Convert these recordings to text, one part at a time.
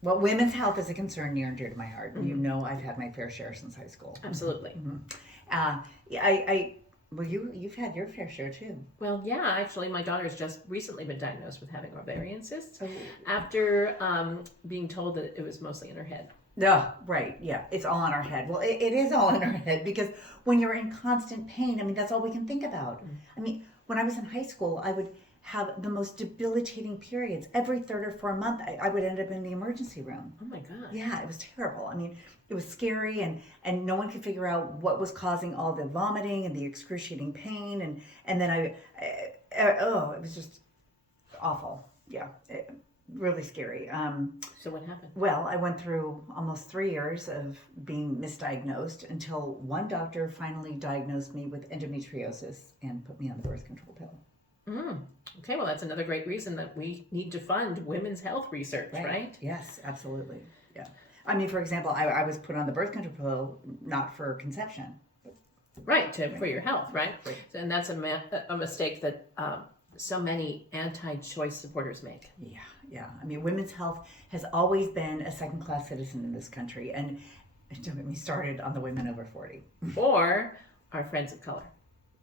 Well, women's health is a concern near and dear to my heart. You know, I've had my fair share since high school. Absolutely. Yeah, well, you've had your fair share too. Well, yeah, actually, my daughter's just recently been diagnosed with having ovarian cysts Oh. after being told that it was mostly in her head. Yeah, right. Yeah, it's all in our head. Well, it is all in our head because when you're in constant pain, I mean, that's all we can think about. I mean, when I was in high school, I would have the most debilitating periods. Every third or fourth month, I would end up in the emergency room. Oh my God. Yeah, it was terrible. I mean, it was scary, and no one could figure out what was causing all the vomiting and the excruciating pain, and then it was just awful. Yeah, really scary. So what happened? Well, I went through almost 3 years of being misdiagnosed until one doctor finally diagnosed me with endometriosis and put me on the birth control pill. Okay, well, that's another great reason that we need to fund women's health research, right? Yes, absolutely. Yeah. I mean, for example, I was put on the birth control pill not for conception. Right, for your health, right? And that's a mistake that so many anti-choice supporters make. Yeah. I mean, women's health has always been a second-class citizen in this country, and don't get me started on the women over 40. Or our friends of color.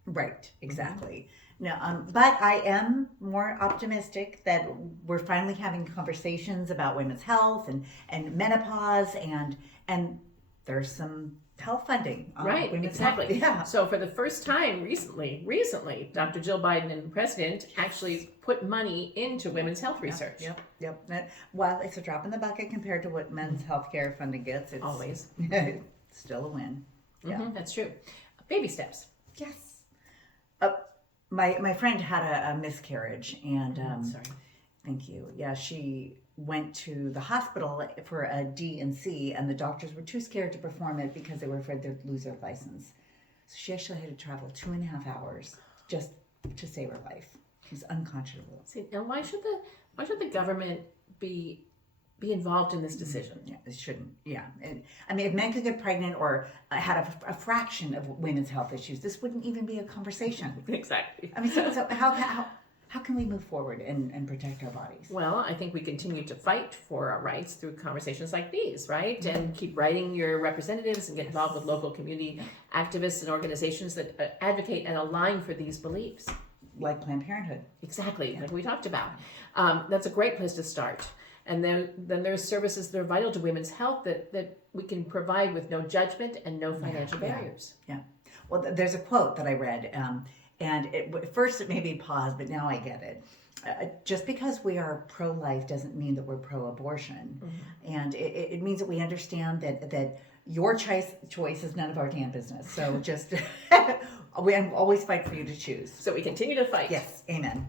Right, exactly. Now, but I am more optimistic that we're finally having conversations about women's health and menopause, and there's some health funding on Right, women's exactly. health. Yeah. So for the first time recently, Dr. Jill Biden and the president actually put money into women's health research. Yep. While it's a drop in the bucket compared to what men's health care funding gets, it's Always. still a win. Yeah. That's true. Baby steps. Yes. My friend had a miscarriage, and Sorry. thank you. Yeah, she went to the hospital for a D&C, and the doctors were too scared to perform it because they were afraid they'd lose their license. So she actually had to travel 2.5 hours just to save her life. It was unconscionable. See, now why should the government be involved in this decision? Yeah, it shouldn't. Yeah, I mean, if men could get pregnant or had a fraction of women's health issues, this wouldn't even be a conversation. Exactly. I mean, so how can we move forward and protect our bodies? Well, I think we continue to fight for our rights through conversations like these, right? And keep writing your representatives and get involved with local community activists and organizations that advocate and align for these beliefs. Like Planned Parenthood. Exactly, like we talked about. That's a great place to start. And then there's services that are vital to women's health that we can provide with no judgment and no financial barriers. Yeah. Well, there's a quote that I read, and at first it made me pause, but now I get it. Just because we are pro-life doesn't mean that we're pro-abortion. And it means that we understand that your choice is none of our damn business. So just, we always fight for you to choose. So we continue to fight. Yes, amen.